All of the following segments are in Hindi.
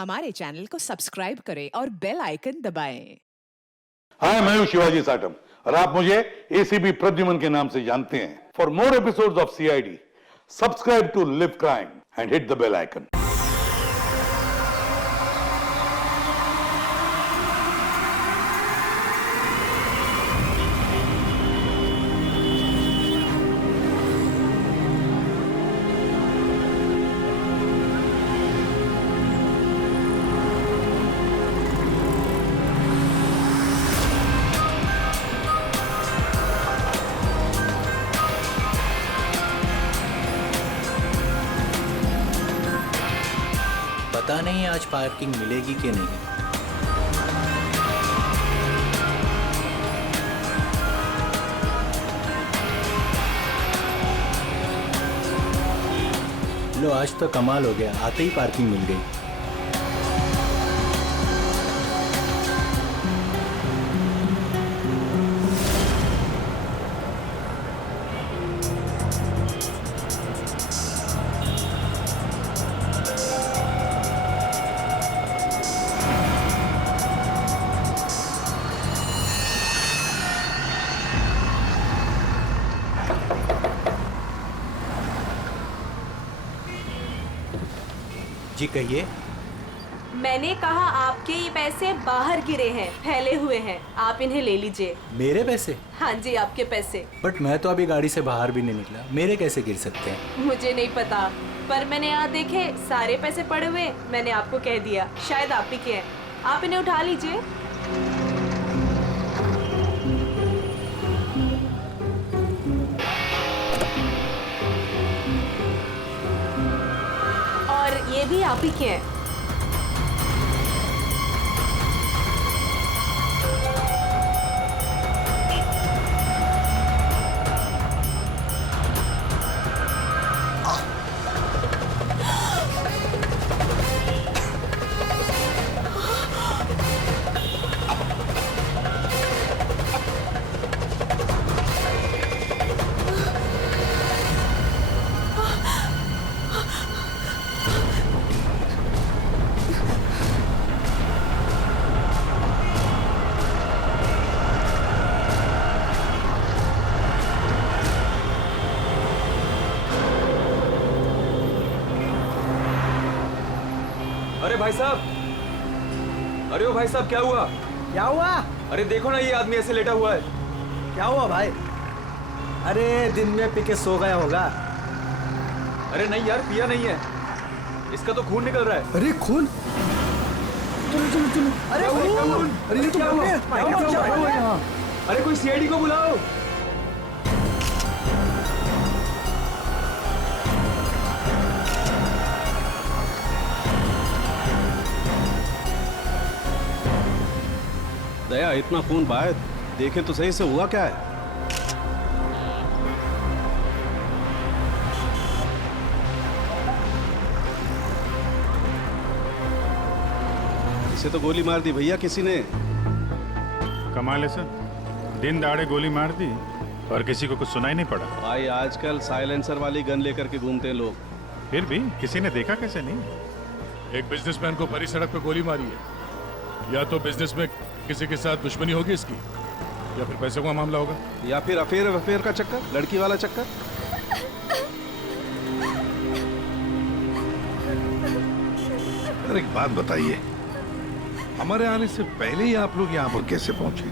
हमारे चैनल को सब्सक्राइब करें और बेल आइकन दबाएं। हाय, मैं हूं शिवाजी साटम और आप मुझे एसीपी प्रद्युमन के नाम से जानते हैं। For more episodes of CID, subscribe to live crime and hit the bell icon. पता नहीं आज पार्किंग मिलेगी कि नहीं। लो, आज तो कमाल हो गया, आते ही पार्किंग मिल गई। जी कहिए। मैंने कहा आपके ये पैसे बाहर गिरे हैं, फैले हुए हैं, आप इन्हें ले लीजिए। मेरे पैसे? हाँ जी, आपके पैसे। बट मैं तो अभी गाड़ी से बाहर भी नहीं निकला, मेरे कैसे गिर सकते हैं? मुझे नहीं पता, पर मैंने यहाँ देखे सारे पैसे पड़े हुए, मैंने आपको कह दिया, शायद आप ही के हैं। आप इन्हें उठा लीजिए। और ये भी आप ही के हैं। अरे भाई साहब, अरे ओ भाई साहब, क्या हुआ? क्या हुआ? अरे देखो ना, ये आदमी ऐसे लेटा हुआ है। क्या हुआ भाई? अरे दिन में पी के सो गया होगा। अरे नहीं यार, पिया नहीं है, इसका तो खून निकल रहा है। अरे खून? चलो चलो चलो। अरे खून! अरे ये तो क्या हुआ? अरे कोई सीआईडी को बुलाओ। दया, इतना खून बाहर देखे तो सही से हुआ क्या है? इसे तो गोली मार दी भैया किसी ने। कमाल है सर, दिन दहाड़े गोली मार दी और किसी को कुछ सुनाई नहीं पड़ा। भाई आजकल साइलेंसर वाली गन लेकर के घूमते हैं लोग। फिर भी किसी ने देखा कैसे नहीं? एक बिजनेसमैन को भरी सड़क पे गोली मारी है। या तो बिजनेस में किसी के साथ दुश्मनी होगी इसकी, या फिर पैसे का मामला होगा, या फिर अफेयर का चक्कर, लड़की वाला चक्कर। अरे एक बात बताइए, हमारे आने से पहले ही आप लोग यहाँ पर कैसे पहुंचे?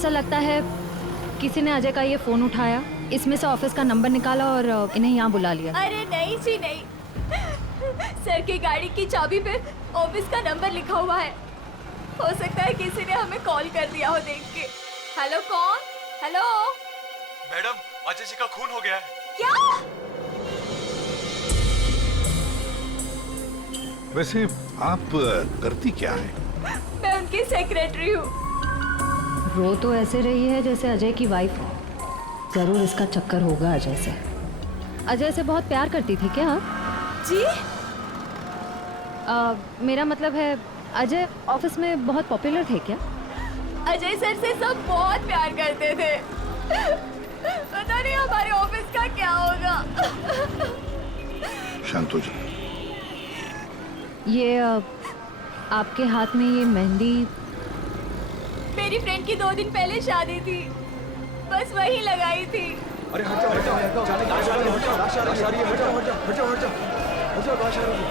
सर लगता है किसी ने अजय का ये फोन उठाया, इसमें से ऑफिस का नंबर निकाला और इन्हें यहाँ बुला लिया। अरे नहीं जी नहीं, सर की गाड़ी की चाबी पे ऑफिस का नंबर लिखा हुआ है। हो सकता है किसी ने हमें कॉल कर दिया हो देख के। हेलो, कौन? हेलो मैडम, अजय जी का खून हो गया है। क्या? वैसे आप करती क्या है? मैं उनकी सेक्रेटरी हूँ। रो तो ऐसे रही है जैसे अजय की वाइफ हो। जरूर इसका चक्कर होगा अजय से। अजय से बहुत प्यार करती थी क्या? जी? मेरा मतलब है अजय ऑफिस में बहुत पॉपुलर थे क्या? अजय सर से सब बहुत प्यार करते थे। पता नहीं हमारे ऑफिस का क्या होगा। शांत हो जाओ, ये आपके हाथ में ये मेहंदी मेरी फ्रेंड की 2 दिन पहले शादी थी, बस वही लगाई थी। अरे हट जाओ, हट जाओ, हट जाओ, लाश आ रही है, हट जाओ, लाश आ रही है, हट जाओ, हट जाओ, हट जाओ, हट जाओ, हट जाओ, लाश आ रही है।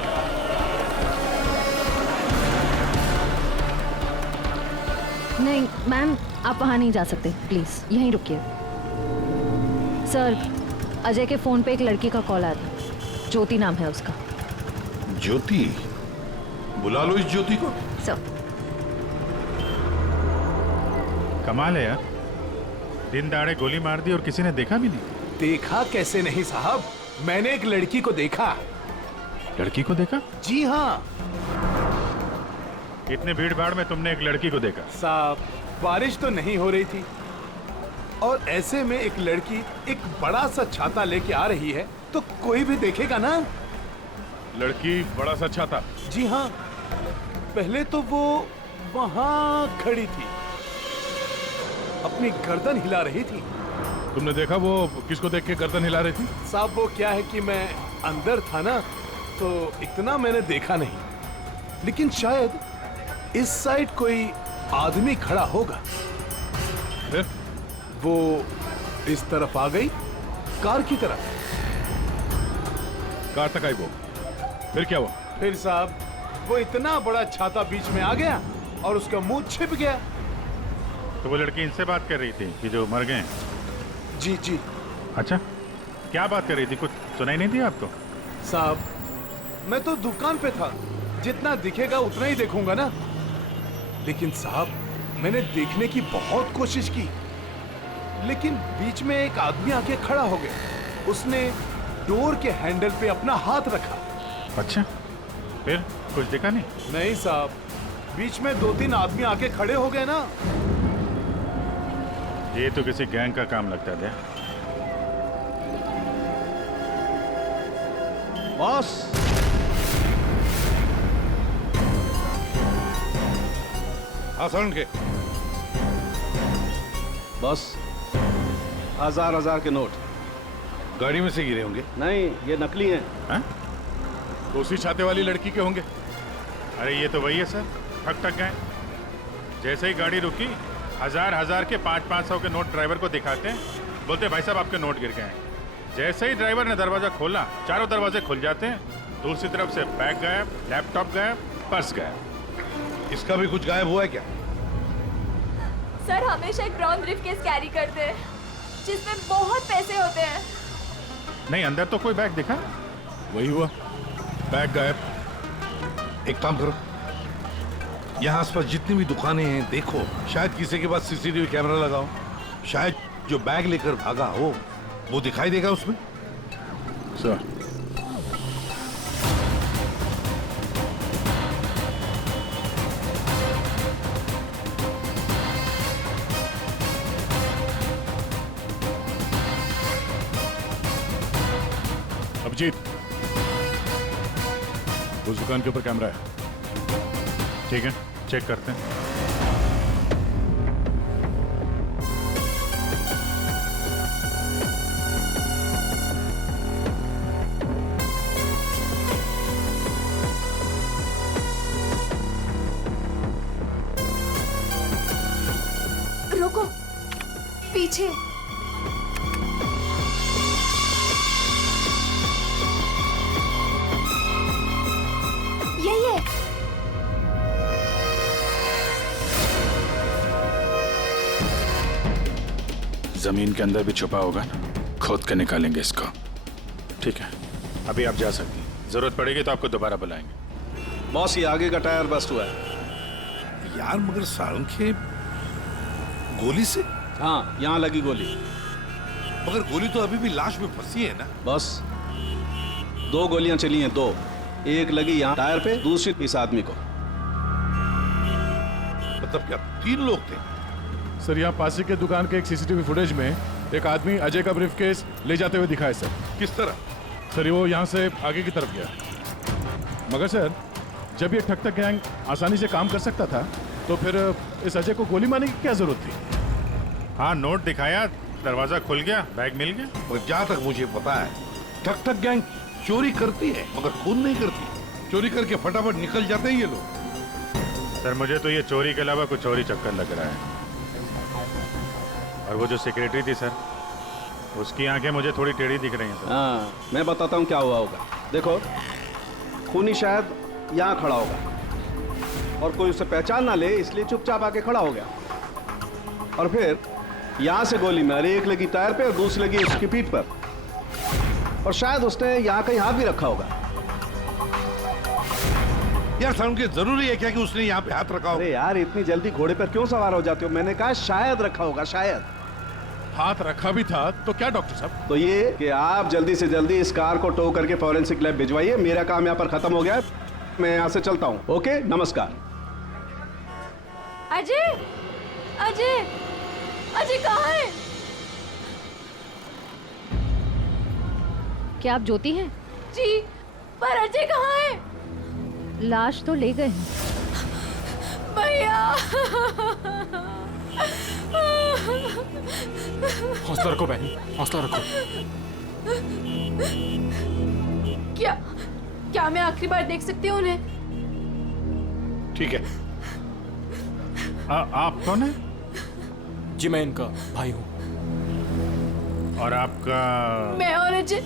नहीं मैम, आप वहाँ नहीं जा सकते, प्लीज़ यहीं रुकिए। सर, अजय के फ़ोन पे एक लड़की का कॉल आया था, ज्योति नाम है उसका। ज्योति? बुला लो इस ज्योति को। सर। कमाल है यार, दिन दहाड़े गोली मार दी और किसी ने देखा भी नहीं। देखा कैसे नहीं साहब, मैंने एक लड़की को देखा। लड़की को देखा? जी हाँ इतने भीड़ भाड़ में तुमने एक लड़की को देखा? साहब, बारिश तो नहीं हो रही थी और ऐसे में एक लड़की एक बड़ा सा छाता लेके आ रही है तो कोई भी देखेगा ना। लड़की बड़ा सा छाता? जी हाँ, पहले तो वो वहां खड़ी थी, अपनी गर्दन हिला रही थी। तुमने देखा वो किसको देख के गर्दन हिला रही थी? साहब, वो क्या है कि मैं अंदर था ना, तो इतना मैंने देखा नहीं, लेकिन शायद इस साइड कोई आदमी खड़ा होगा। फिर वो इस तरफ आ गई, कार की तरफ। कार तक आई वो, फिर क्या हुआ? फिर साहब, वो इतना बड़ा छाता बीच में आ गया और उसका मुंह छिप गया। तो वो लड़की इनसे बात कर रही थी कि जो मर गए? जी जी। अच्छा, क्या बात कर रही थी? कुछ सुनाई नहीं दिया आपको? साहब, मैं तो दुकान पे था, जितना दिखेगा उतना ही देखूंगा ना। लेकिन साहब, मैंने देखने की बहुत कोशिश की, लेकिन बीच में एक आदमी आके खड़ा हो गया। उसने डोर के हैंडल पे अपना हाथ रखा। अच्छा, फिर कुछ दिखा नहीं? नहीं साहब, बीच में 2-3 आदमी आके खड़े हो गए ना। ये तो किसी गैंग का काम लगता है। बॉस, हाँ सर, के बॉस, 1000 के नोट। गाड़ी में से गिरे होंगे? नहीं, ये नकली हैं। हाँ? तो उसी छाते वाली लड़की के होंगे। अरे ये तो वही है सर, ठक गए। जैसे ही गाड़ी रुकी, 1000 के 500 के नोट ड्राइवर को दिखाते हैं, बोलते भाई साहब आपके नोट गिर गए हैं। जैसे ही ड्राइवर ने दरवाजा खोला, चारों दरवाजे खुल जाते हैं। दूसरी तरफ से बैग गायब, लैपटॉप गायब, पर्स गायब। इसका भी कुछ गायब हुआ है क्या? सर हमेशा एक ब्राउन ब्रीफकेस कैरी करते हैं जिसमें बहुत पैसे होते हैं। नहीं, अंदर तो कोई बैग दिखा? वही हुआ, बैग गायब। एक काम करो, यहाँ आसपास जितनी भी दुकानें हैं देखो, शायद किसी के पास सीसीटीवी कैमरा लगाओ। शायद जो बैग लेकर भागा हो वो दिखाई देगा उसमें। सर, अभिजीत, उस दुकान के ऊपर कैमरा है। ठीक है, चेक करते हैं। रुको, पीछे। यही है। जमीन के अंदर भी छुपा होगा ना, खोद के निकालेंगे इसको। ठीक है, अभी आप जा सकती हैं। जरूरत पड़ेगी तो आपको दोबारा बुलाएंगे। बॉस, ये आगे का टायर बस्ट हुआ है। यार मगर सारंग के गोली से? हाँ, यहाँ लगी गोली। मगर गोली तो अभी भी लाश में फंसी है ना? बस 2 गोलियां चली हैं, 2। एक लगी यहाँ टायर पे, दूसरी इस आदमी को। मतलब क्या 3 लोग थे? सर, यहाँ पासी के दुकान के एक सीसीटीवी फुटेज में एक आदमी अजय का ब्रीफकेस ले जाते हुए दिखा है सर। किस तरह? सर, वो यहाँ से आगे की तरफ गया। मगर सर, जब ये ठक ठक गैंग आसानी से काम कर सकता था तो फिर इस अजय को गोली मारने की क्या जरूरत थी? हाँ, नोट दिखाया, दरवाजा खुल गया, बैग मिल गया। और जहाँ तक मुझे पता है, ठक ठक गैंग चोरी करती है मगर खून नहीं करती। चोरी करके फटाफट निकल जाते हैं ये लोग। सर मुझे तो ये चोरी के अलावा कुछ और ही चक्कर लग रहा है। और वो जो सेक्रेटरी थी सर, उसकी आंखें मुझे थोड़ी टेढ़ी दिख रही हैं सर। हाँ, मैं बताता हूँ क्या हुआ होगा। देखो, खूनी शायद यहाँ खड़ा होगा और कोई उसे पहचान ना ले, इसलिए चुपचाप आके खड़ा हो गया। और फिर यहाँ से गोली मारी, एक लगी टायर पे और दूसरी लगी उसकी पीठ पर। और शायद उसने यहाँ कहीं हाथ भी रखा होगा। यार साउंड के जरूरी है क्या कि उसने यहाँ पे हाथ रखा हो? अरे यार, इतनी जल्दी घोड़े पर क्यों सवार हो जाते हो? मैंने कहा शायद रखा होगा, शायद। हाथ रखा भी था तो क्या डॉक्टर साहब? तो ये कि आप जल्दी से जल्दी इस कार को टो करके फॉरेंसिक लैब भिजवाइए। मेरा काम यहाँ पर खत्म हो गया है, मैं यहाँ से चलता हूँ। ओके, नमस्कार। अजय, अजय, अजय कहाँ है? क्या आप ज्योति हैं? जी, पर अजय कहाँ है? लाश तो ले गए। भैया, हौसला रखो बहन, हौसला रखो। क्या मैं आखिरी बार देख सकती हूँ उन्हें? ठीक है। आप कौन है? जी मैं इनका भाई हूँ। और आपका? मैं और अजय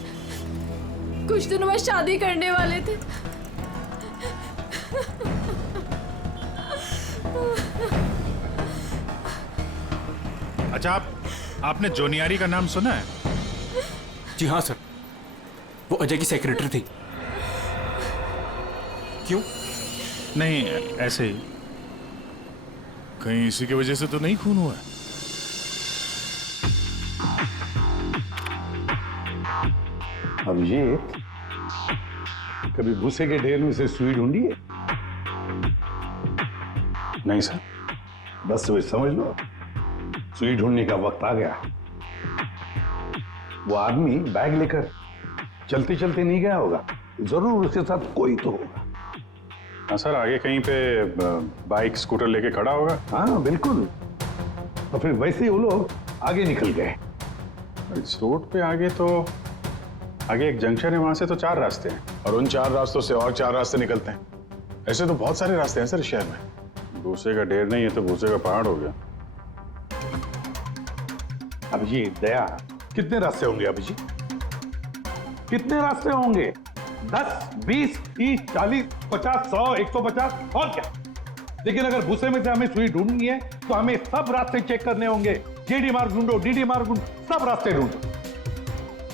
कुछ दिनों बाद शादी करने वाले थे। अच्छा, आपने जोनियारी का नाम सुना है? जी हाँ सर, वो अजय की सेक्रेटरी थी। क्यों? नहीं, ऐसे ही। कहीं इसी की वजह से तो नहीं खून हुआ है? अभिजीत, कभी भूसे के ढेर में से सुई ढूंढी है? नहीं सर। बस वही समझ लो, सुई ढूंढने का वक्त आ गया। वो आदमी बैग लेकर चलते चलते नहीं गया होगा, जरूर उसके साथ कोई तो होगा। हाँ सर, आगे कहीं पे बाइक स्कूटर लेके खड़ा होगा। हाँ बिल्कुल। और फिर वैसे ही वो लोग आगे निकल गए। इस रोड पे आगे तो आगे एक जंक्शन है, वहां से तो 4 रास्ते हैं और उन 4 रास्तों से और 4 रास्ते निकलते हैं। ऐसे तो बहुत सारे रास्ते हैं सर शहर में। भूसे का ढेर नहीं है तो भूसे का पहाड़ हो गया। अभिजीत, दया, कितने रास्ते होंगे अभिजीत? कितने रास्ते होंगे? 10, 20, 30, 40, 50, 100, 150 और क्या? लेकिन अगर भूसे में से हमें सुई ढूंढनी है तो हमें सब रास्ते चेक करने होंगे। जेडी मार्ग ढूंढो, डीडी मार्ग ढूंढो, सब रास्ते ढूंढो।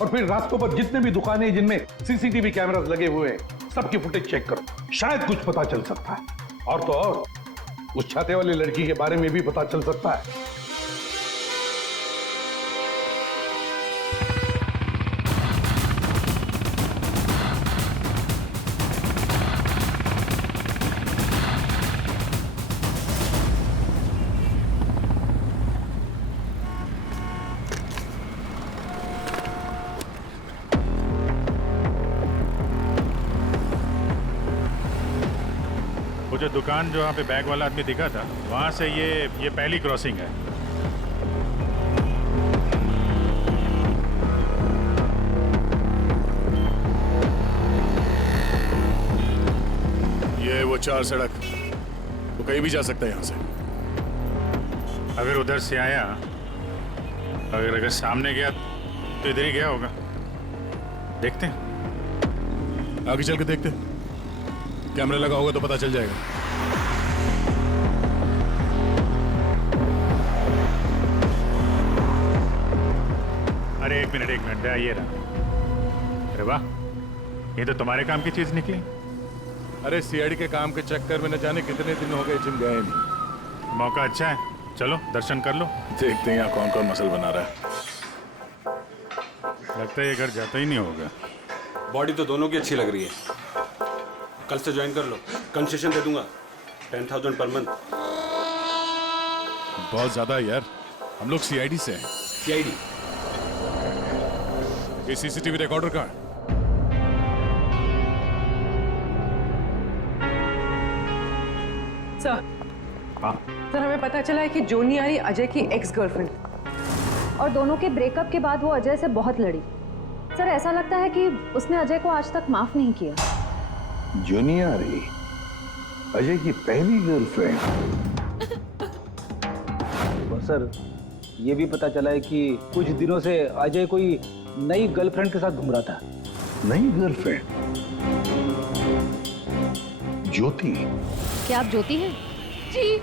और फिर रास्तों पर जितने भी दुकानें जिनमें सीसीटीवी कैमरास लगे हुए हैं, सबकी फुटेज चेक करो, शायद कुछ पता चल सकता है। और तो और उस छाते वाली लड़की के बारे में भी पता चल सकता है। वो जो दुकान जो वहाँ पे बैग वाला आदमी दिखा था, वहाँ से ये पहली क्रॉसिंग है। ये वो 4 सड़क, वो कहीं भी जा सकता है यहाँ से। अगर उधर से आया, अगर सामने गया तो इधर ही गया होगा। देखते हैं, आगे चल के देखते हैं। कैमरा लगा होगा तो पता चल जाएगा। अरे एक मिनट ये रहा। अरे वाह, ये तो तुम्हारे काम की चीज निकली। अरे सीआईडी के काम के चक्कर में न जाने कितने दिन हो गए जिम गए नहीं। मौका अच्छा है, चलो दर्शन कर लो। देखते हैं यहाँ कौन कौन मसल बना रहा है। लगता है ये घर जाता ही नहीं होगा। बॉडी तो दोनों की अच्छी लग रही है। कल से ज्वाइन कर लो, कंसेशन दे दूंगा 10,000 पर मंथ। बहुत ज्यादा यार, हम लोग सीआईडी से हैं। सीआईडी? ये सीसीटीवी रिकॉर्डर कहाँ है? सर, सर हमें पता चला है कि जोनियारी अजय की एक्स गर्लफ्रेंड, और दोनों के ब्रेकअप के बाद वो अजय से बहुत लड़ी। सर ऐसा लगता है कि उसने अजय को आज तक माफ नहीं किया। जुनियारी, अजय की पहली गर्लफ्रेंड। और सर ये भी पता चला है कि कुछ दिनों से अजय कोई नई गर्लफ्रेंड के साथ घूम रहा था। नई गर्लफ्रेंड? ज्योति? क्या आप ज्योति हैं? जी।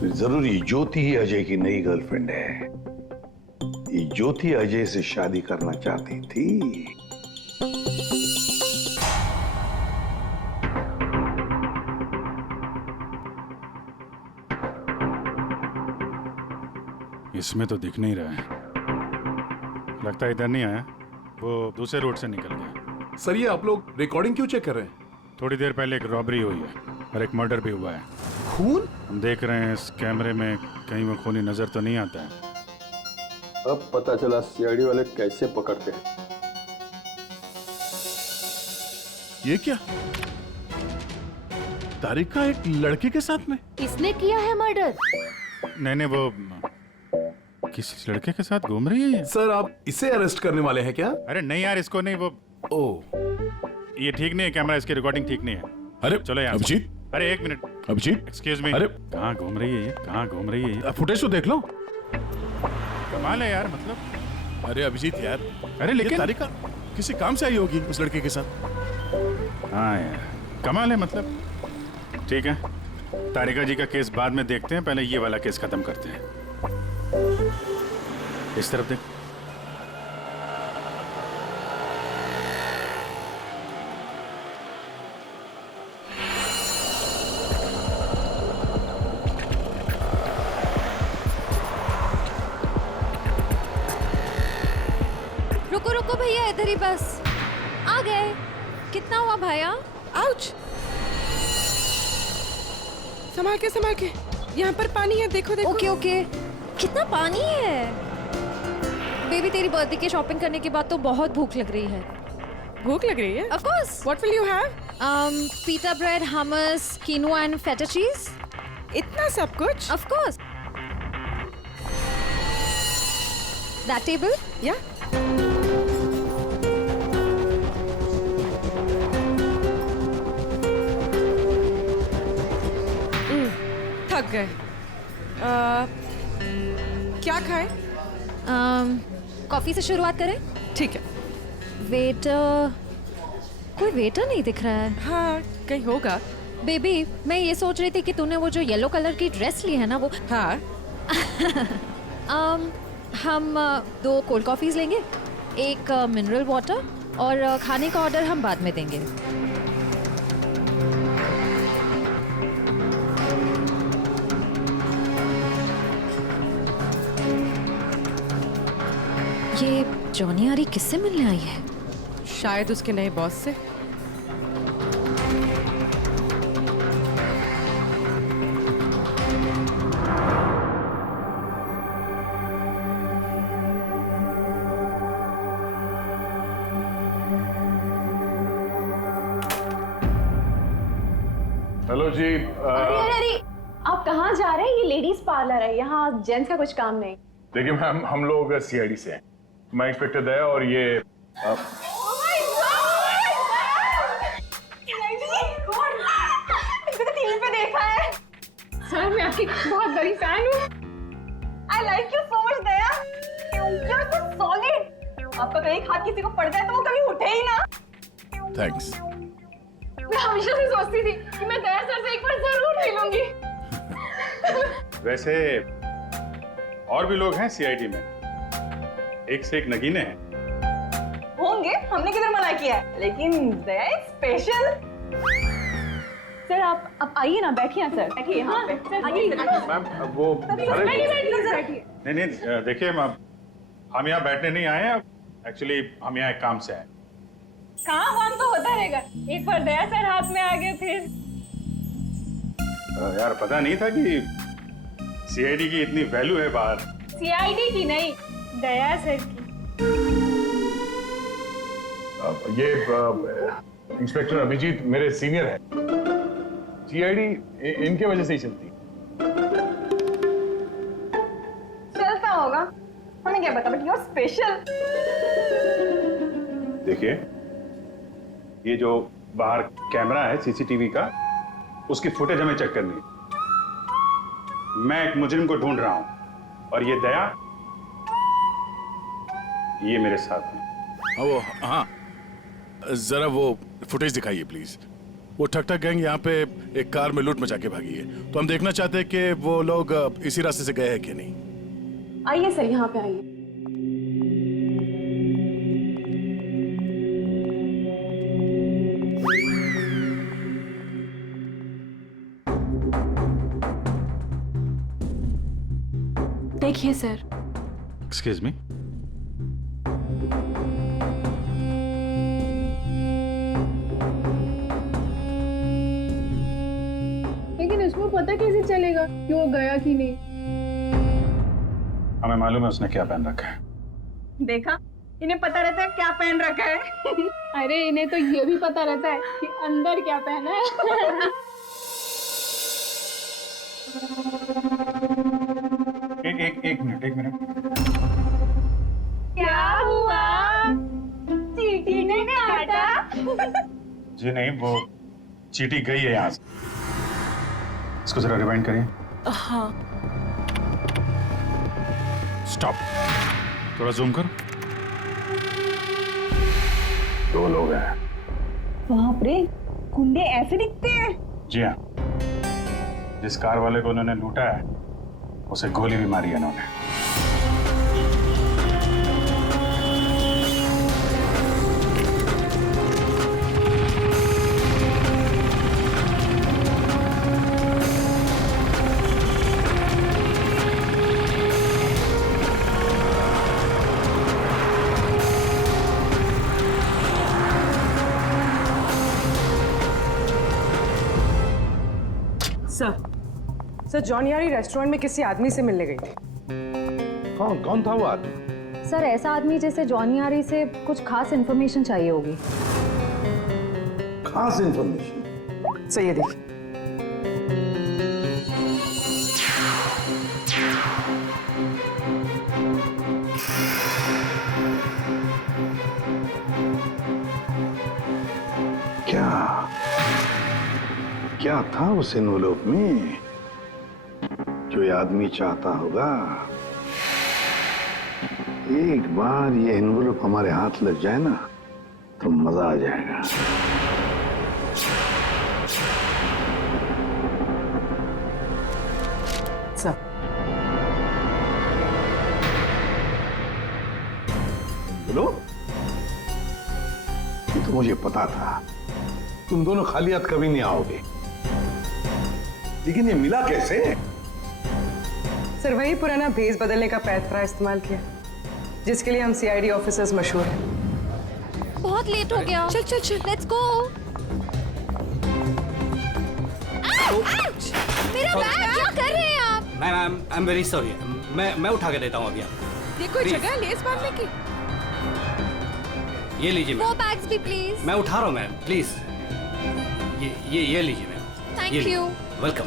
फिर जरूर ये ज्योति ही अजय की नई गर्लफ्रेंड है। ये ज्योति अजय से शादी करना चाहती थी। इसमें तो दिख नहीं रहा है, लगता है इधर नहीं आया, वो दूसरे रोड से निकल गया। सर ये आप लोग रिकॉर्डिंग क्यों चेक कर रहे हैं? थोड़ी देर पहले एक रॉबरी हुई है और एक मर्डर भी हुआ है। खून? हम देख रहे हैं इस कैमरे में कहीं वो खूनी नजर तो नहीं आता है। अब पता चला सीआईडी वाले कैसे पकड़ते हैं। ये क्या? तारिका एक लड़के के साथ में? इसने किया है मर्डर? नहीं, वो किस लड़के के साथ घूम रही है ये? सर आप इसे अरेस्ट करने वाले हैं क्या? अरे नहीं यार, इसको नहीं, वो ये ठीक नहीं है, कैमरा इसकी रिकॉर्डिंग ठीक नहीं है। अरे चलो यार। अभिजीत, अरे एक मिनट अभिजीत, एक्सक्यूज मी। अरे कहाँ घूम रही है ये? कहाँ घूम रही है ये? फुटेज तो देख लो। कमाल है यार, मतलब। अरे अभिजीत यार, अरे लेकिन तारिका किसी काम से आई होगी उस लड़के के साथ। हाँ यार, कमाल है मतलब। ठीक है, तारिका जी का केस बाद में देखते हैं, पहले ये वाला केस खत्म करते हैं। इस तरफ देख। रुको रुको भैया, इधर ही बस। आ गए। कितना हुआ भैया? आउच! संभाल के, यहाँ पर पानी है, देखो देखो। Okay okay. कितना पानी है? बेबी तेरी बर्थडे की शॉपिंग करने के बाद तो बहुत भूख लग रही है। भूख लग रही है? Of course. What will you have? Pita bread, hummus, quinoa and feta cheese. इतना सब कुछ? Of course. That table? Yeah. थक गए। क्या खाएं? कॉफी से शुरुआत करें? ठीक है। वेटर, कोई वेटर नहीं दिख रहा है। हाँ, कहीं होगा। बेबी, मैं ये सोच रही थी कि तूने वो जो येलो कलर की ड्रेस ली है ना, वो। हाँ। हम 2 कोल्ड कॉफीज लेंगे, 1 मिनरल वाटर, और खाने का ऑर्डर हम बाद में देंगे। ये जॉनी आरी किससे मिलने आई है? शायद उसके नए बॉस से। हेलो जी। अरे आप कहाँ जा रहे हैं? ये लेडीज पार्लर है, यहाँ जेंट्स का कुछ काम नहीं। देखिए मैम, हम लोग सीआईडी से हैं। मैं इंस्पेक्टर दया और ये टीवी पे देखा है सर, मैं आपकी बहुत बड़ी फैन हूँ। I like you so much Daya, you are so solid. आपका कहीं हाथ किसी को पड़ जाए तो वो कभी उठे ही ना। थैंक्स। मैं हमेशा से सोचती थी कि मैं दया सर से एक बार जरूर मिलूंगी। वैसे और भी लोग हैं सीआईडी में, एक से एक नगीने हैं। होंगे, हमने किधर मना किया है, लेकिन दया इज स्पेशल। सर आप आइए ना, बैठिए ना सर, बैठिए यहाँ पे। आइए मैम वो बैठिए। नहीं देखिए मैम, हम यहाँ बैठने नहीं आए हैं, एक्चुअली हम यहाँ एक काम से आए। काम तो होता रहेगा, एक बार दया सर हाथ में आ गए फिर। यार पता नहीं था कि सीआईडी की इतनी वैल्यू है बाहर। सीआईडी की नहीं, दया सर की। ये इंस्पेक्टर अभिजीत मेरे सीनियर हैं। सीआईडी इनके वजह से ही चलती। चलता होगा, हमें क्या पता, बट यू आर स्पेशल। देखिए, ये जो बाहर कैमरा है सीसीटीवी का, उसकी फुटेज हमें चेक करनी है। मैं एक मुजरिम को ढूंढ रहा हूं और ये दया ये मेरे साथ है। वो हाँ, जरा वो फुटेज दिखाइए प्लीज। वो ठक ठक गैंग यहाँ पे एक कार में लूट मचा के भागी है, तो हम देखना चाहते हैं कि वो लोग इसी रास्ते से गए हैं कि नहीं। आइए सर, यहाँ पे आइए। देखिए सर। Excuse me. लेकिन इसको पता कैसे चलेगा कि वो गया कि नहीं? हमें मालूम है उसने क्या पहन रखा है। देखा, इन्हें पता रहता है क्या पहन रखा है। अरे इन्हें तो ये भी पता रहता है कि अंदर क्या पहना है। एक मिनट। क्या हुआ? चींटी ने काटा? जी नहीं, वो चींटी गई है यहाँ से। इसको जरा रिवाइंड करिए। हाँ। स्टॉप, थोड़ा जूम करो। 2 लोग हैं। बाप रे, गुंडे ऐसे दिखते हैं? जी हाँ, जिस कार वाले को उन्होंने लूटा है उसे गोली भी मारी है उन्होंने। सर जॉन यारी रेस्टोरेंट में किसी आदमी से मिलने गई थी। कौन था वो आदमी? सर ऐसा आदमी जैसे जॉनी आरी से कुछ खास इन्फॉर्मेशन चाहिए होगी। खास इन्फॉर्मेशन? सही है, देखिए। क्या था उस एनवेलप में जो ये आदमी चाहता होगा? एक बार ये एनवेलप हमारे हाथ लग जाए ना तो मजा आ जाएगा। सर बोलो, ये तो मुझे पता था तुम दोनों खाली हाथ कभी नहीं आओगे, लेकिन ये मिला कैसे? सर वही पुराना भेस बदलने का पैतरा इस्तेमाल किया जिसके लिए हम सीआईडी ऑफिसर्स मशहूर हैं। बहुत लेट हो गया। चल चल चल, लेट्स गो। मेरा बैग क्या कर रहे हैं आप? Ma'am I am very sorry. मैं उठा के देता हूँ अभी। आप ये कोई जगह है लेस बांधने की? ये लीजिए वो बैग्स भी प्लीज। मैं उठा रहा हूँ मैम, प्लीज। ये लीजिए मैम। Thank you. वेलकम।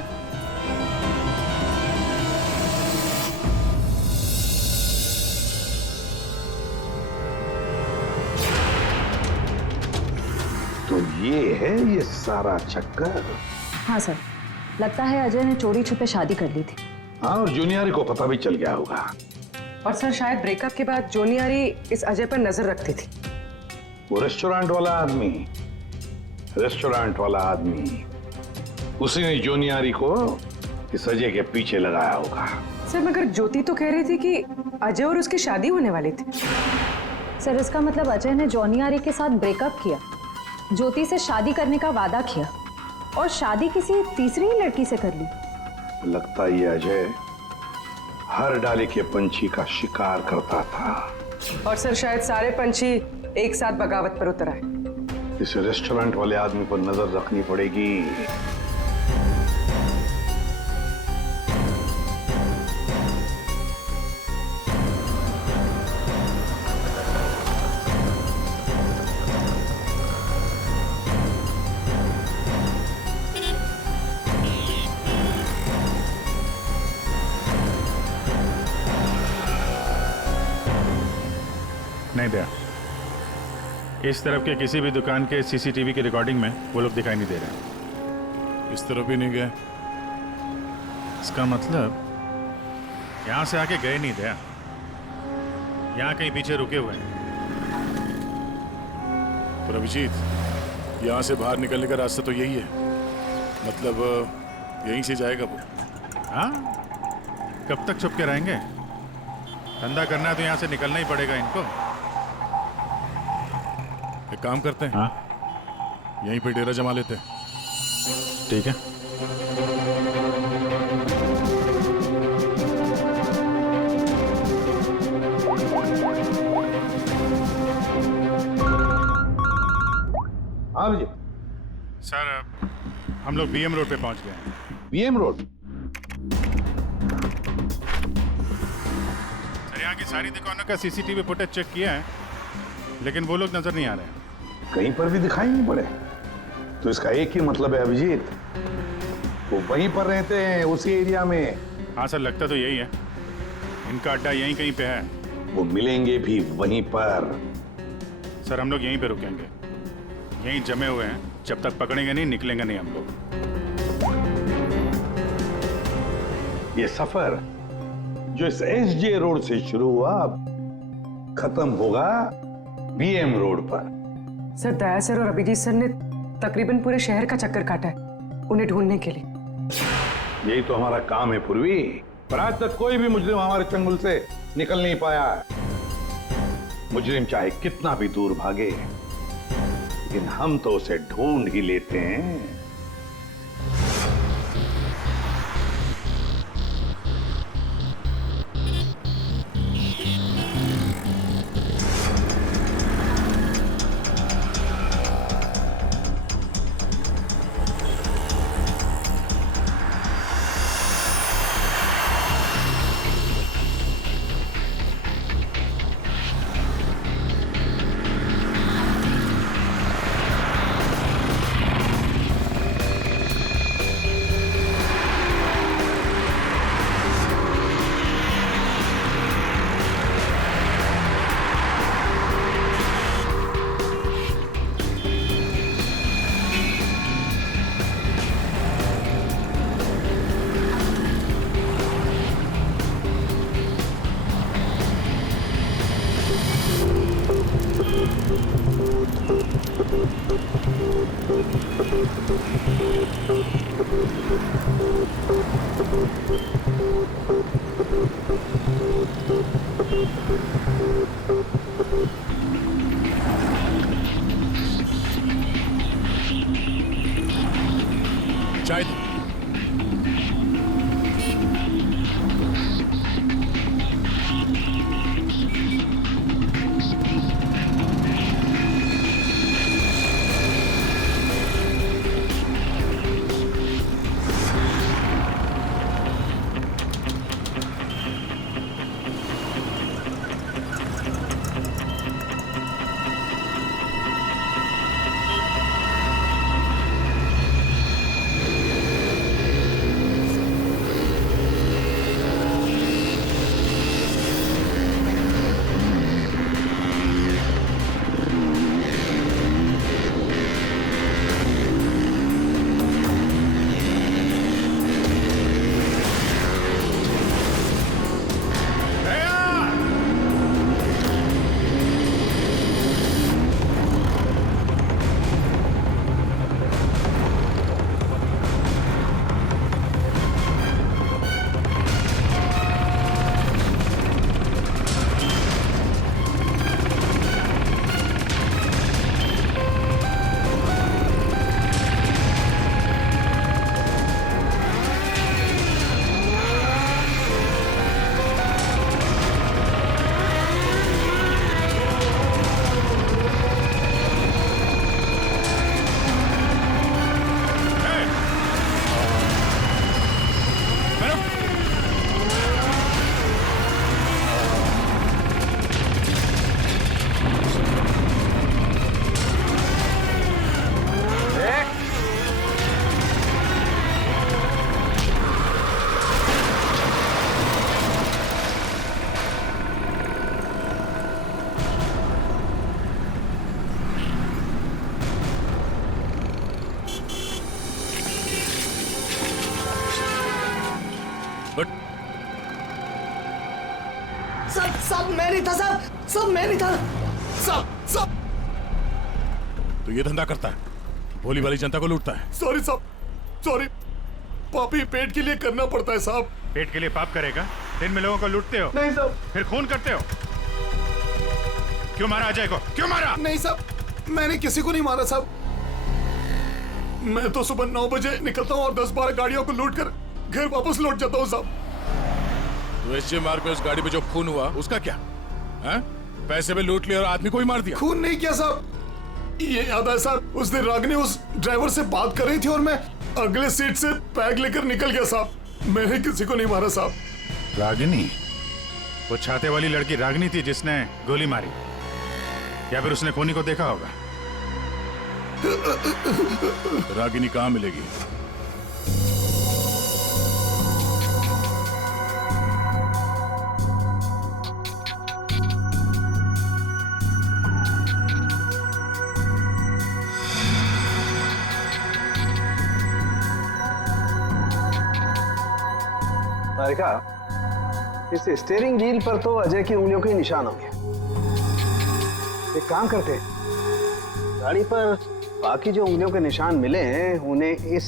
तो ये है ये सारा चक्कर? हाँ सर, लगता है अजय ने चोरी छुपे शादी कर ली थी। हाँ, और जूनियर को पता भी चल गया होगा। और सर शायद ब्रेकअप के बाद जोनियारी इस अजय पर नजर रखती थी। वो रेस्टोरेंट वाला आदमी, उसी ने जोनियारी को इस अजय के पीछे लगाया होगा। सर मगर ज्योति तो कह रही थी कि अजय और उसकी शादी होने वाली थी। सर इसका मतलब अजय ने जॉनी आरी के साथ ब्रेकअप किया, ज्योति से शादी करने का वादा किया और शादी किसी तीसरी ही लड़की से कर ली। लगता ये अजय हर डाले के पंछी का शिकार करता था। और सर शायद सारे पंछी एक साथ बगावत पर उतर आए। इस रेस्टोरेंट वाले आदमी पर नजर रखनी पड़ेगी। नहीं दया, इस तरफ के किसी भी दुकान के सीसीटीवी की रिकॉर्डिंग में वो लोग दिखाई नहीं दे रहे। इस तरफ भी नहीं गए। इसका मतलब यहाँ से आके गए नहीं दया, यहाँ कहीं पीछे रुके हुए हैं। पर अभिजीत, यहाँ से बाहर निकलने का रास्ता तो यही है, मतलब यहीं से जाएगा वो। हाँ, कब तक छुप के रहेंगे? धंधा करना है तो यहाँ से निकलना ही पड़ेगा इनको। एक काम करते हैं, हाँ, यहीं पे डेरा जमा लेते हैं। ठीक है। हाँ जी सर, हम लोग बीएम रोड पे पहुंच गए हैं। BM road? सर, यहाँ की सारी दुकानों का सीसीटीवी फुटेज चेक किया है, लेकिन वो लोग नजर नहीं आ रहे हैं। कहीं पर भी दिखाई नहीं पड़े। तो इसका एक ही मतलब है अभिजीत, वो वहीं पर रहते हैं, उसी एरिया में। हाँ सर, लगता तो यही है। इनका अड्डा यहीं कहीं पे है। वो मिलेंगे भी वहीं पर। सर, हम लोग यहीं पे रुकेंगे, यहीं जमे हुए हैं। जब तक पकड़ेंगे नहीं, निकलेंगे नहीं हम लोग। ये सफर जो इस एसजे रोड से शुरू हुआ, खत्म होगा बीएम रोड पर। सर, दया सर और अभिजीत सर ने तकरीबन पूरे शहर का चक्कर काटा है उन्हें ढूंढने के लिए। यही तो हमारा काम है पूर्वी, पर आज तक कोई भी मुजरिम हमारे चंगुल से निकल नहीं पाया। मुजरिम चाहे कितना भी दूर भागे, लेकिन हम तो उसे ढूंढ ही लेते हैं। चाय दो। सब मैं नहीं था साहब, सब मैं नहीं था, सब। तो ये धंधा करता है, भोली वाली जनता को लूटता है। सॉरी साहब, सॉरी। पापी पेट के लिए करना पड़ता है साहब। पेट के लिए पाप करेगा? दिन में लोगों को लूटते हो? नहीं साहब। फिर खून करते हो? क्यों मारा अजय को? क्यों मारा? नहीं साहब, मैंने किसी को नहीं मारा साहब। मैं तो सुबह 9 बजे निकलता हूँ और 10-12 गाड़ियों को लूट कर घर वापस लौट जाता हूँ साहब। तो एसजे मार्ग में उस गाड़ी पे जो खून हुआ उसका क्या है? पैसे में लूट लिया और आदमी को ही मार दिया। खून नहीं किया साहब, ये याद है साहब, उस दिन रागिनी उस ड्राइवर से बात कर रही थी और मैं अगले सीट से बैग लेकर निकल गया साहब। मैंने किसी को नहीं मारा साहब। रागिनी? वो छाते वाली लड़की रागिनी थी जिसने गोली मारी, या फिर उसने खूनी को देखा होगा? रागिनी कहाँ मिलेगी? तारिका, इस स्टीयरिंग व्हील पर तो अजय की उंगलियों के निशान होंगे। एक काम करते हैं, गाड़ी पर बाकी जो उंगलियों के निशान मिले हैं उन्हें इस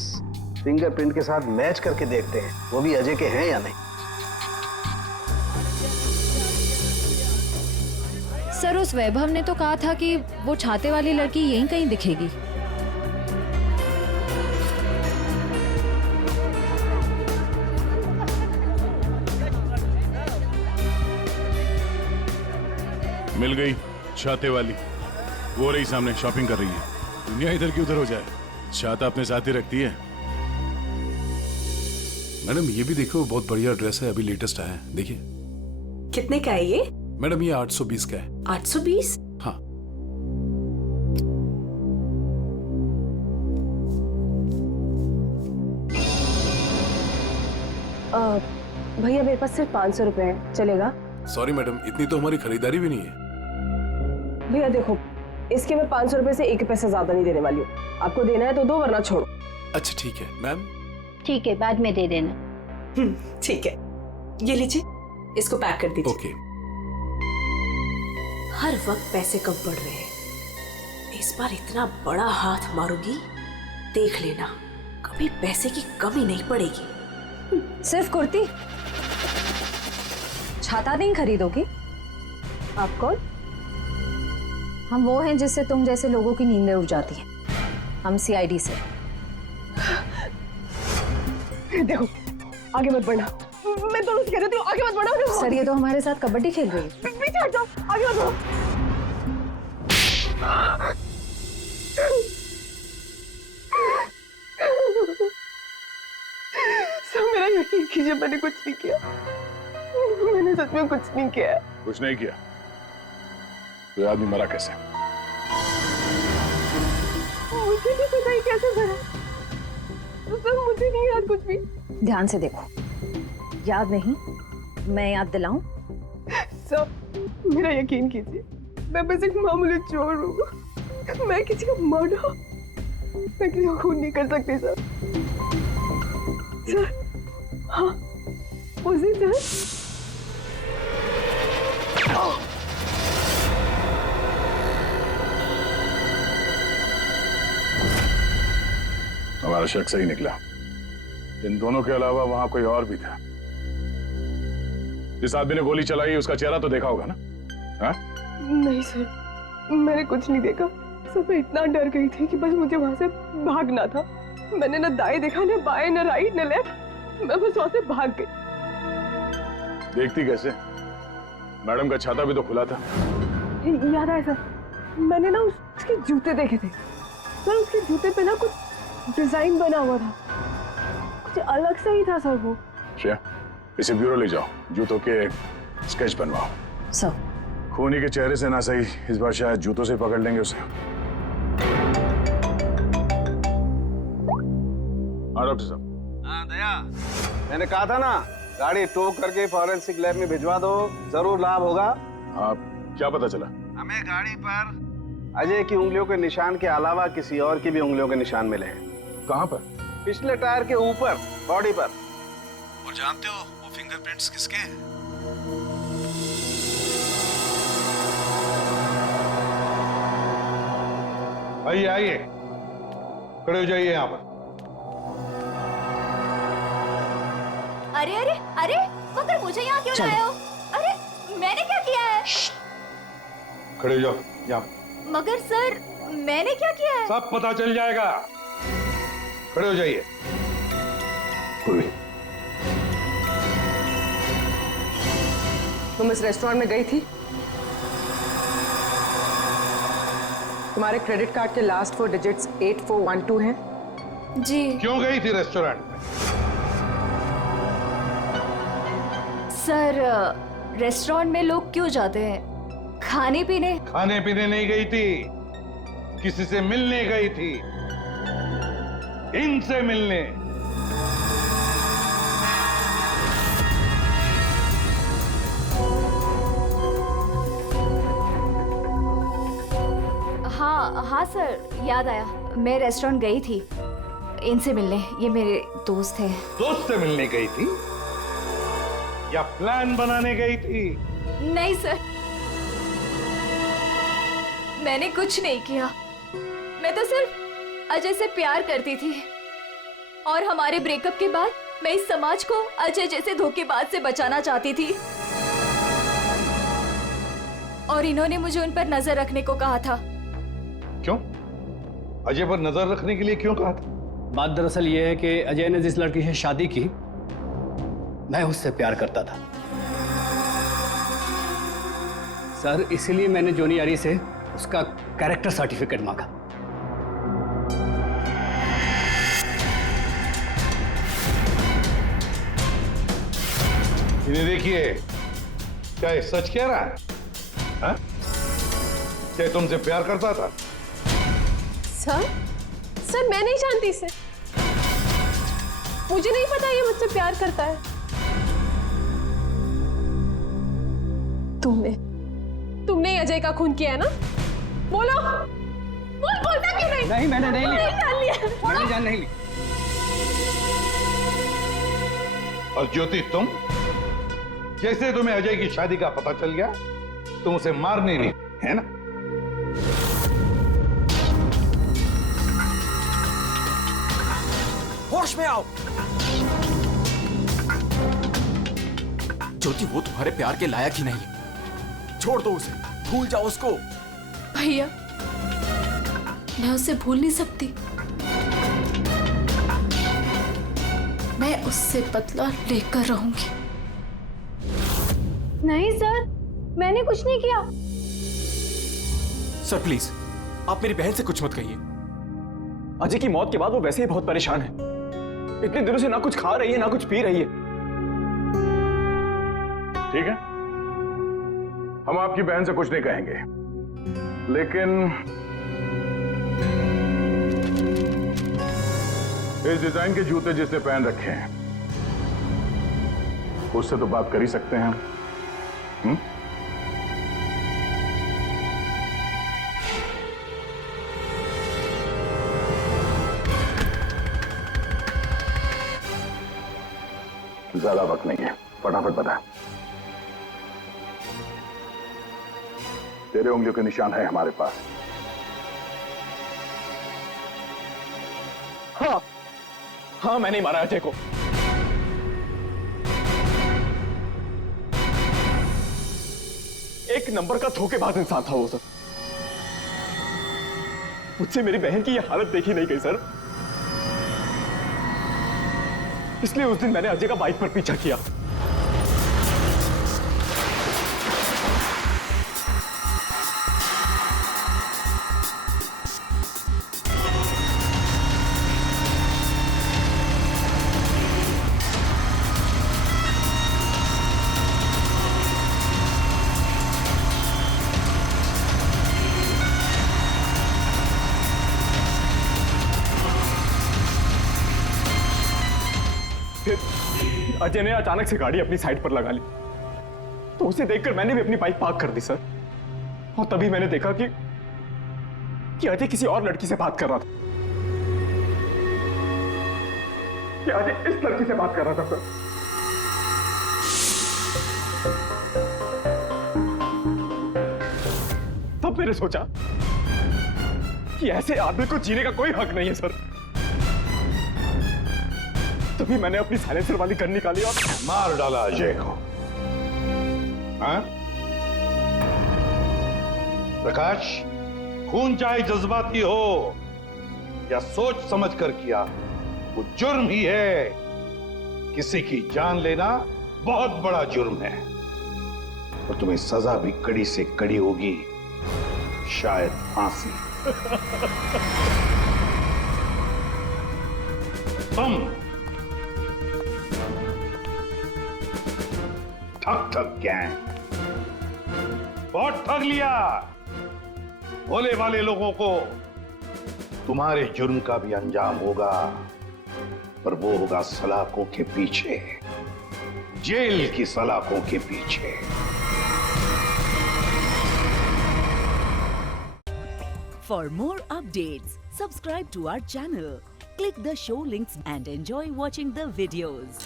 फिंगरप्रिंट के साथ मैच करके देखते हैं, वो भी अजय के हैं या नहीं। सर, उस वैभव ने तो कहा था कि वो छाते वाली लड़की यहीं कहीं दिखेगी। मिल गई छाते वाली, वो रही सामने, शॉपिंग कर रही है। दुनिया इधर की उधर हो जाए, छाता अपने साथ ही रखती है। मैडम ये भी देखो, बहुत बढ़िया ड्रेस है, अभी लेटेस्ट आया है, देखिए। कितने का है ये? मैडम ये 820 का है। 820? हाँ। भैया मेरे पास सिर्फ 500 रुपए है, चलेगा? सॉरी मैडम, इतनी तो हमारी खरीदारी भी नहीं है। भैया देखो, इसके मैं 500 रुपए से 1 पैसा ज्यादा नहीं देने वाली हूँ। आपको देना है तो दो, वरना छोड़ो। अच्छा ठीक है मैम। ठीक है, बाद में दे देना। ठीक है, ये लीजिए, इसको पैक कर दीजिए। ओके। हर वक्त पैसे कम पड़ रहे हैं, इस बार इतना बड़ा हाथ मारूंगी, देख लेना, कभी पैसे की कमी नहीं पड़ेगी। सिर्फ कुर्ती, छाता नहीं खरीदोगी? आप कौन? हम वो हैं जिससे तुम जैसे लोगों की नींदें उड़ जाती हैं। हम सीआईडी से। देखो, आगे मत बढ़ना, मैं तो कह रही हूँ, आगे मत बढ़ना। सर, ये तो हमारे साथ कबड्डी खेल रही है। पीछे हट जाओ, आगे मत बढ़ो। सर मेरा यकीन कीजिए, मैंने कुछ नहीं किया, मैंने सच में कुछ नहीं किया। कुछ नहीं किया? तो आदमी मरा कैसे? मुझे नहीं पता ही कैसे मरा, सर मुझे नहीं याद कुछ भी। ध्यान से देखो, याद नहीं? मैं याद दिलाऊं? सर मेरा यकीन कीजिए, मैं बस एक मामूली चोर हूँ, मैं किसी का मर्डर, मैं किसी को खून नहीं कर सकती सर। सर हाँ, उसी सर। हमारा शक सही निकला, इन दोनों के अलावा वहां कोई और भी था। जिस आदमी ने गोली चलाई उसका चेहरा तो देखा होगा ना? हाँ? नहीं सर, मैंने कुछ नहीं देखा सर, मैं इतना डर गई थी कि बस मुझे वहां से भागना था। मैंने ना दाएं देखा, ना बाएं, ना राइट, ना लेफ्ट, मैं बस वहां से भाग गई। देखती कैसे? मैडम का छाता भी तो खुला था। याद आया सर, मैंने ना उसके जूते देखे थे सर, उसके जूते पे ना कुछ डिजाइन बना हुआ था, कुछ अलग से ही था सर वो। क्या? इसे ब्यूरो ले जाओ, जूतों के स्केच बनवाओ। सर खूनी के चेहरे से ना सही, इस बार शायद जूतों से पकड़ लेंगे उसे। हाँ डॉक्टर साहब। हाँ दया, मैंने कहा था ना, गाड़ी टो करके फॉरेंसिक लैब में भिजवा दो, जरूर लाभ होगा। हाँ, क्या पता चला? हमें गाड़ी पर अजय की उंगलियों के निशान के अलावा किसी और की भी उंगलियों के निशान मिले हैं। कहाँ पर? पिछले टायर के ऊपर, बॉडी पर। और जानते हो वो फिंगरप्रिंट्स किसके हैं? आइए आइए, खड़े हो जाइए यहां पर। अरे अरे अरे, मगर मुझे यहाँ क्यों लाए हो? अरे मैंने क्या किया है? खड़े हो जाओ यहाँ। मगर सर, मैंने क्या किया है? सब पता चल जाएगा। खड़े हो जाइए। पूर्वी, तुम इस रेस्टोरेंट में गई थी? तुम्हारे क्रेडिट कार्ड के लास्ट 4 डिजिट्स 8412 हैं? जी। क्यों गई थी रेस्टोरेंट में? सर, रेस्टोरेंट में लोग क्यों जाते हैं? खाने पीने? खाने पीने नहीं गई थी, किसी से मिलने गई थी। इनसे मिलने। हाँ हाँ सर, याद आया। मैं रेस्टोरेंट गई थी इनसे मिलने। ये मेरे दोस्त हैं। दोस्त से मिलने गई थी या प्लान बनाने गई थी? नहीं सर, मैंने कुछ नहीं किया। मैं तो सिर्फ अजय से प्यार करती थी और हमारे ब्रेकअप के बाद मैं इस समाज को अजय जैसे धोखेबाज से बचाना चाहती थी और इन्होंने मुझे उन पर नजर रखने को कहा था। क्यों? अजय पर नजर रखने के लिए क्यों कहा था? बात दरअसल ये है कि अजय ने जिस लड़की से शादी की, मैं उससे प्यार करता था सर, इसीलिए मैंने जोनी आरी से उसका कैरेक्टर सर्टिफिकेट मांगा। इन्हें देखिए, क्या ये सच कह रहा है? हाँ? क्या तुमसे प्यार करता था? सर मैं नहीं जानती इसे। मुझे नहीं पता ये मुझसे प्यार करता है। तुमने अजय का खून किया है ना? बोलो। बोलता क्यों नहीं? नहीं, मैंने नहीं लिया। जान लिया। मैंने जान नहीं ली। और ज्योति, तुम जैसे तुम्हें अजय की शादी का पता चल गया, तुम उसे मारने नहीं, है ना? होश में आओ। ज्योति, वो तुम्हारे प्यार के लायक ही नहीं है। छोड़ दो उसे, भूल जाओ उसको। भैया, मैं उसे भूल नहीं सकती। मैं उससे बदला लेकर रहूंगी। नहीं सर, मैंने कुछ नहीं किया। सर प्लीज, आप मेरी बहन से कुछ मत कहिए। अजय की मौत के बाद वो वैसे ही बहुत परेशान है। इतने दिनों से ना कुछ खा रही है ना कुछ पी रही है। ठीक है, हम आपकी बहन से कुछ नहीं कहेंगे, लेकिन इस डिजाइन के जूते जिसने पहन रखे हैं उससे तो बात कर ही सकते हैं हम। ज्यादा वक्त नहीं है, फटाफट बता। तेरे उंगलियों के निशान है हमारे पास। हाँ, मैंने ही मारा अजय को। एक नंबर का धोखेबाज इंसान था वो सर। मुझसे मेरी बहन की ये हालत देखी नहीं गई सर, इसलिए उस दिन मैंने अजय का बाइक पर पीछा किया। फिर अजय ने अचानक से गाड़ी अपनी साइड पर लगा ली, तो उसे देखकर मैंने भी अपनी बाइक पार्क कर दी सर। और तभी मैंने देखा कि अजय किसी और लड़की से बात कर रहा था। कि अजय इस लड़की से बात कर रहा था सर। तब मैंने सोचा कि ऐसे आदमी को जीने का कोई हक नहीं है सर। तभी मैंने अपनी साइलेंसर वाली गन निकाली और मार डाला अजय को। हाँ? प्रकाश, खून चाहे जज्बाती हो या सोच समझ कर किया, वो जुर्म ही है। किसी की जान लेना बहुत बड़ा जुर्म है और तुम्हें सजा भी कड़ी से कड़ी होगी, शायद फांसी। तुम ठग गैंग बहुत ठग लिया। भोले वाले लोगों को तुम्हारे जुर्म का भी अंजाम होगा, पर वो होगा सलाखों के पीछे, जेल की सलाखों के पीछे। For more updates, subscribe to our channel, click the show links and enjoy watching the videos.